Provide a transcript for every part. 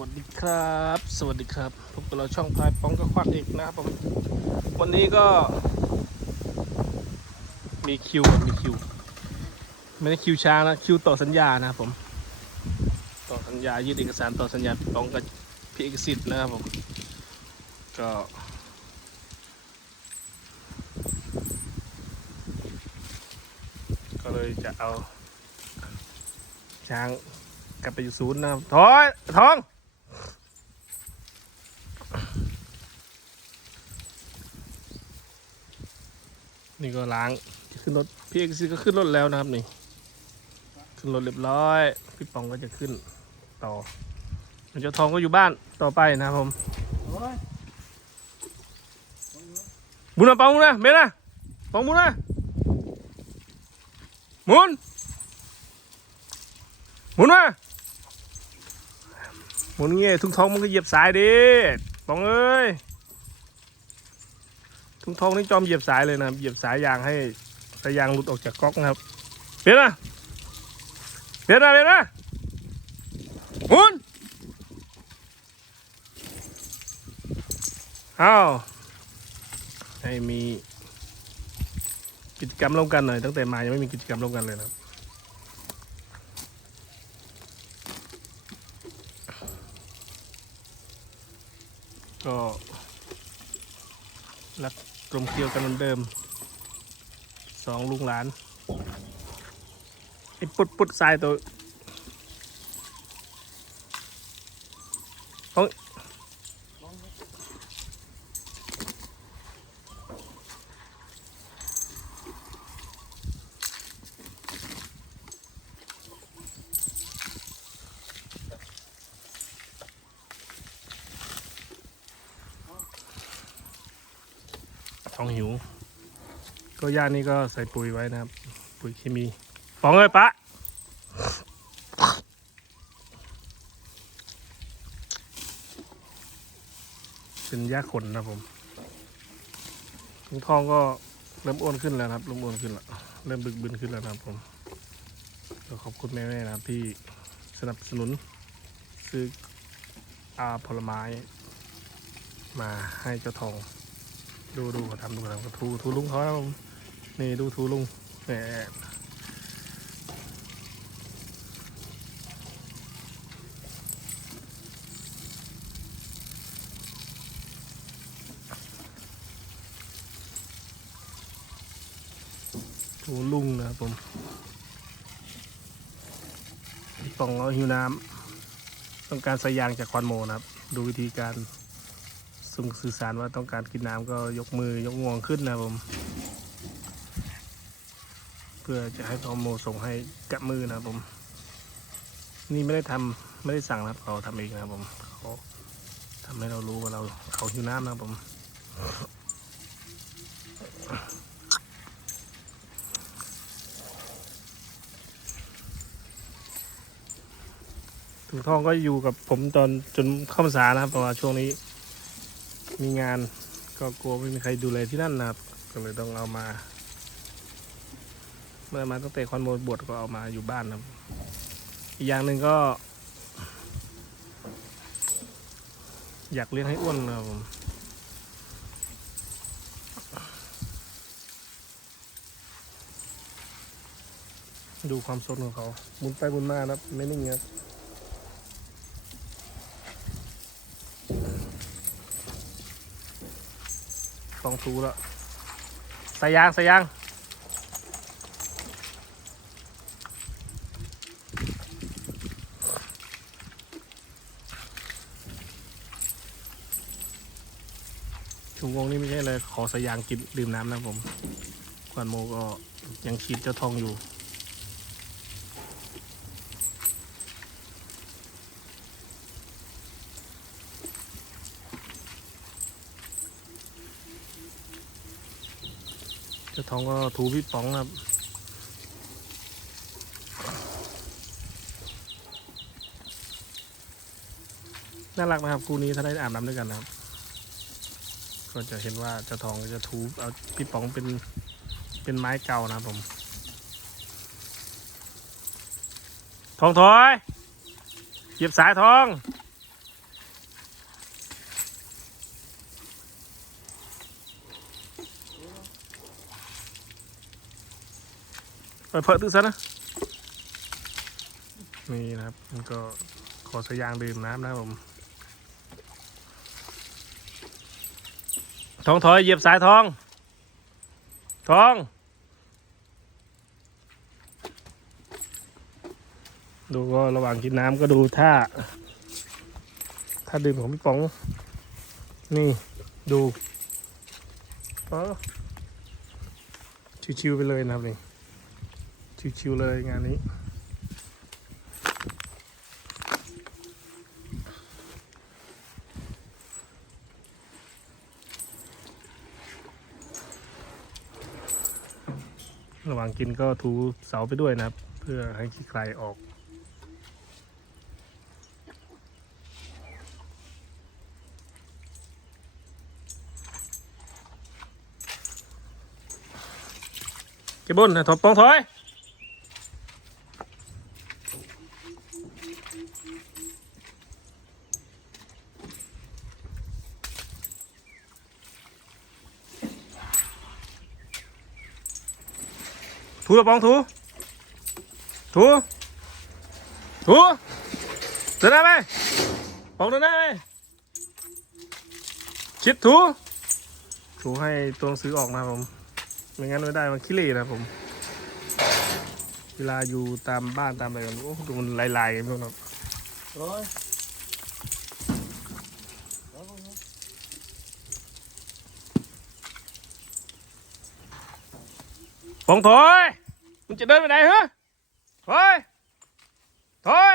วัสดีครับ สวัสดีครับพบกับเราช่องพายป้องก็ควักอีกนะครับผมวันนี้ก็ มีคิวมีคิวไม่ได้คิวช้างนะคิวต่อสัญญานะครับผม ต่อสัญญายื่นเอกสารต่อสัญญาป้องกับพี่เอกสิทธิ์นะครับผมก็ก็เลยจะเอาช้างกลับไปอยู่ศูนย์นะครับถอยทอง นี่ก็ล้างขึ้นรถพี่เอกซีก็ขึ้นรถแล้วนะครับนี่ขึ้นรถเรียบร้อย พี่ปองก็จะขึ้นต่อส่เจ้าทองก็อยู่บ้านต่อไปนะครับผมบุญนะปองบุญนะเบนนะปองบุญนะมุนมุนมามุนเงี้ยทุ่งทองมันก็เหยียบสายดิปองเอ้ย ทุงทองนี่จอมเหยียบสายเลยนะครับเหยียบสายยางให้สายยางหลุดออกจากก๊อกนะครับเปลี่ยนนะเปลี่ยนนะเปลี่ยนนะหมุนอ้าวให้มีกิจกรรมร่วมกันหน่อยตั้งแต่มายังไม่มีกิจกรรมร่วมกันเลยนะครับ ก็รั กกลมเกลียวกันเหมือนเดิมสองลุงหลานไอ้ปุดปุดทรายตัวของ ท้องหิว ก็ย่านนี้ก็ใส่ปุ๋ยไว้นะครับ ปุ๋ยเคมีปองเลยปะเป็นหญ้าขนนะครับผมถุงทองก็เริ่มอ้วนขึ้นแล้วนะครับเริ่มอ้วนขึ้นแล้วเริ่มบึกบึนขึ้นแล้วนะครับผมก็ขอบคุณแม่ๆนะครับที่สนับสนุนซื้ออาผลไม้ มาให้เจ้าทอง ดูดูเขาทำดูเขาทำเขาทูทูลุงเขาครับผมนี่ดูทูลุงแหมทูลุงนะครับผมป่องเอาหิวน้ำต้องการสายยางจากควันโมนะครับ ดูวิธีการ ส่งสื่อสารว่าต้องการกินน้ำก็ยกมือยกงวงขึ้นนะผม เพื่อจะให้พอโมส่งให้กับมือนะผม นี่ไม่ได้ทำไม่ได้สั่งนะครับเขาทำเองนะผมเขาทำให้เรารู้ว่าเราเขาหิวน้ำนะผมถุงทองก็อยู่กับผมตอนจนเข้าพรรษานะครับเพราะว่าช่วงนี้ มีงานก็กลัวไม่มีใครดูแลที่นั่นนะครับ ก็เลยต้องเอามา เมื่อมาตั้งแต่คอนโมบวชก็เอามาอยู่บ้านนะครับอีกอย่างหนึ่งก็ อยากเลี้ยงให้อ้วนนะครับผมดูความสดของเขาหมุนไปหมุนมานะครับ ไม่นิ่งครับ สองทูแล้วใส่ยางใส่ยางถุงวงนี่ไม่ใช่เลยขอใส่ยางกินดื่มน้ำนะครับผมควันโมก็ยังคิดเจ้าทองอยู่ เจ้าทองก็ถูพี่ป๋องนะครับน่ารักนะครับคู่นี้ถ้าได้อาบน้ำด้วยกันนะครับ ก็จะเห็นว่าเจ้าทองจะถูเอาพี่ป๋องเป็นเป็นไม้เก่านะครับผม ทองถอยเหยียบสายทอง ไปเพอะตื้อซะนะ นี่นะครับ มันก็ขอสายยางดื่มน้ำนะครับผม ทองถอยเหยียบสายทอง ทอง ดูก็ระหว่างกินน้ำก็ดูท่า ท่าดื่มของพี่ป๋อง นี่ดูเออชิวๆไปเลยนะครับนี่ ชิวๆเลยงานนี้ ระหว่างกินก็ถูเสาไปด้วยนะครับ เพื่อให้ขี้ใครออกเก็บบนนะถอดปองถอย ถูกระปองถูถูถูเดินหน้าไปปองเดินหน้าไปคิดถูถูให้ตัวหนังสือออกนะผม ไม่งั้นไม่ได้มันขี้เหร่นะผม เวลาอยู่ตามบ้านตามอะไรกันโอ้ดูมันลายๆกันพวกนั้น ร้องถอยมึงจะเดินไปไหนฮะถอยถอย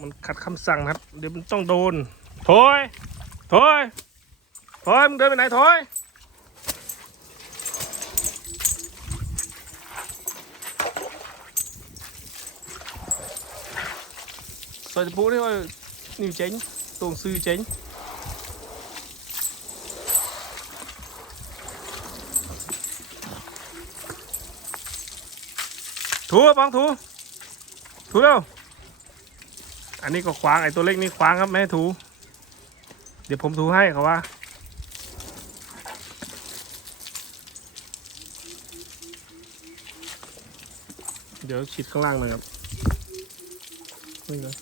มันขัดคำสั่งนะครับ เดี๋ยวมันต้องโดนถอยถอยถอยมึงเดินไปไหนถอยซอยจะพูดได้ว่านี่เจ๋งตรงซื้อเจ๋ง ถูปองถู ถูเร็วอันนี้ก็ขวางไอ้ตัวเล็กนี่ขวางครับไม่ถู เดี๋ยวผมถูให้เขาว่า เดี๋ยวฉีดข้างล่างหน่อยครับนี่เลย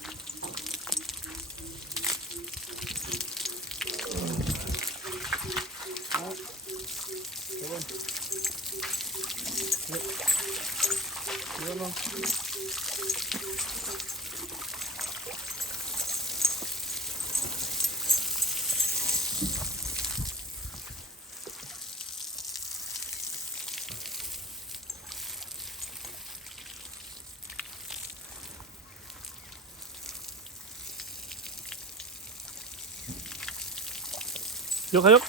ยกขยก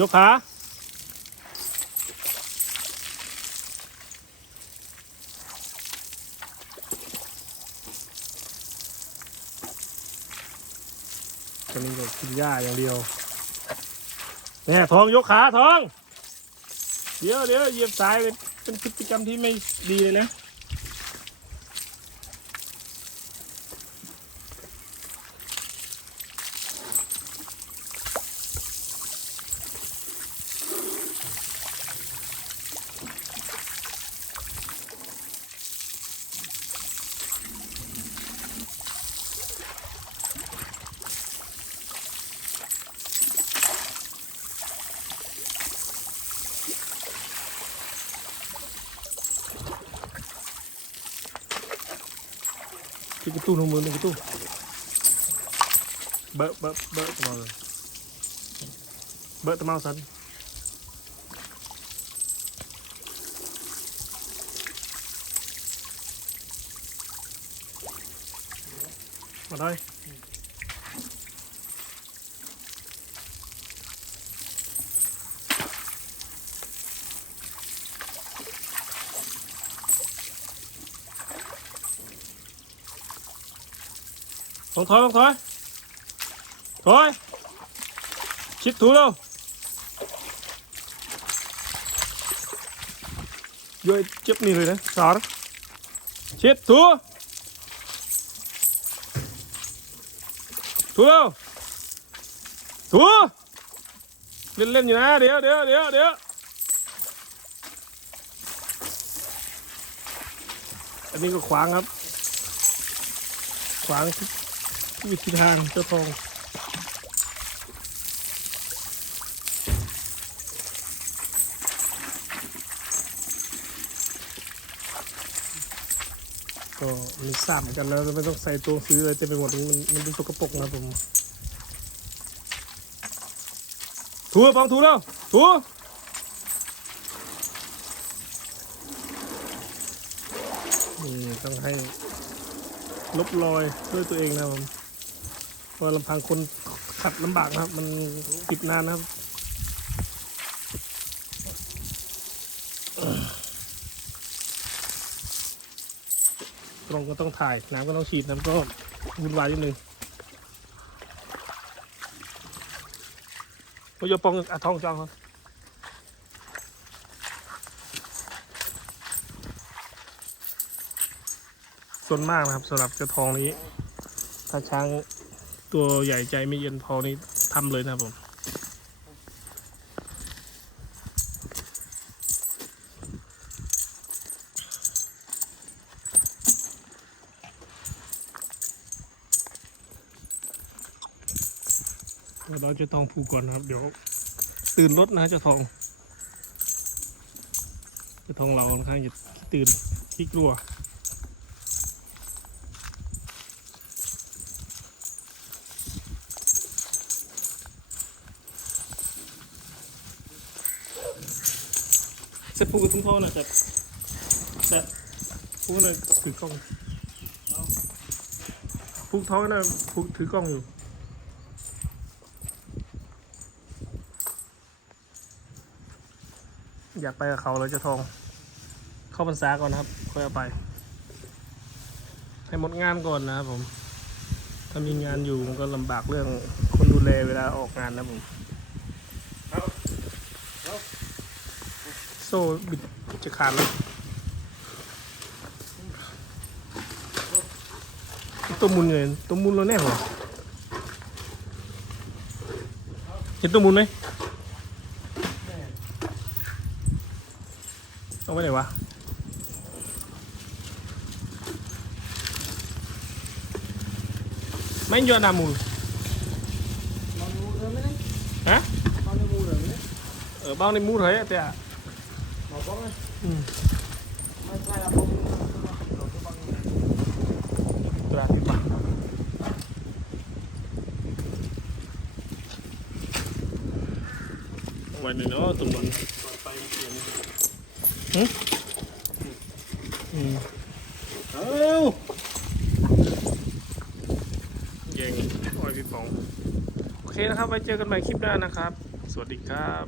ยกขาตอนนี้ก็กินหญ้าอย่างเดียวแน่ทองยกขาทอง เดี๋ยวเดี๋ยวเหยียบสายเลยเป็นพฤติกรรมที่ไม่ดีเลยนะ Begitu nombor ni begitu. Bak bak bak temal. Bak temal san. Mà đây Không thôi không thôi Thôi Chít thú đâu Vô chấp ni rồi đấy Sao đó Chít thú Thú đâu Thú เล่นเล่นๆอยู่นะเดี๋ยวเดี๋ยวเดี๋ยวเดี๋ยวอันนี้ก็ขวางครับขวางทุกทุก วิธีทางเจ้าทองก็มีสามกันแล้วไม่ต้องใส่ตัวซื้ออะไรเต็มไปหมดมันมันดูสกปรกนะผมถูปองถูแล้วถูนี่ต้องให้ลบรอยด้วยตัวเองนะผม เพราะลำพังคนขัดลำบากนะครับ มันปิดนานนะครับตรงก็ต้องถ่าย น้ำก็ต้องฉีดน้ำก็วุ่นวายนิดนึงโอ้ยปองอะทองจองครับส่วนมากนะครับสำหรับเจ้าทองนี้ ถ้าช้าง ตัวใหญ่ใจไม่เย็นพอนี้ทำเลยนะครับผมเดี๋ยวเราจะทองผูกก่อนนะครับ เดี๋ยวตื่นรถนะเจ้าทองเจ้าทองเราค่อนข้างจะตื่นขี้กลัว จะผูกกับทุ่งพ่อนะแต่แต่ผูกน่ะถือกล้องผูกท้องนะผูกถือกล้องอยู่อยากไปกับเขาเลยจะทอง เข้าพรรษาก่อนนะครับ ค่อยเอาไป ให้หมดงานก่อนนะครับผม ถ้ามีงานอยู่มันก็ลำบากเรื่องคนดูแลเวลาออกงานนะผม โซ่บิดจะขาดแล้วตัวมุนเลยตัวมุนเราแน่เหรอเห็นตัวมุนไหมเอาไว้ไหนวะไม่ยอนามูล Bao nhiêu rồi đấy? ฮะ Bao nhiêu mùi rồi đấy? เออเบ้าในมูลเหรอแต่ Bảo có đấy. ตัวละสิบบาทเอาไว้หน่อยเนาะตรงนั้นไปเปลี่ยนหึอืม Alo. เก่งโอ้ยพี่ป๋องโอเคนะครับไว้เจอกันใหม่คลิปหน้านะครับ สวัสดีครับ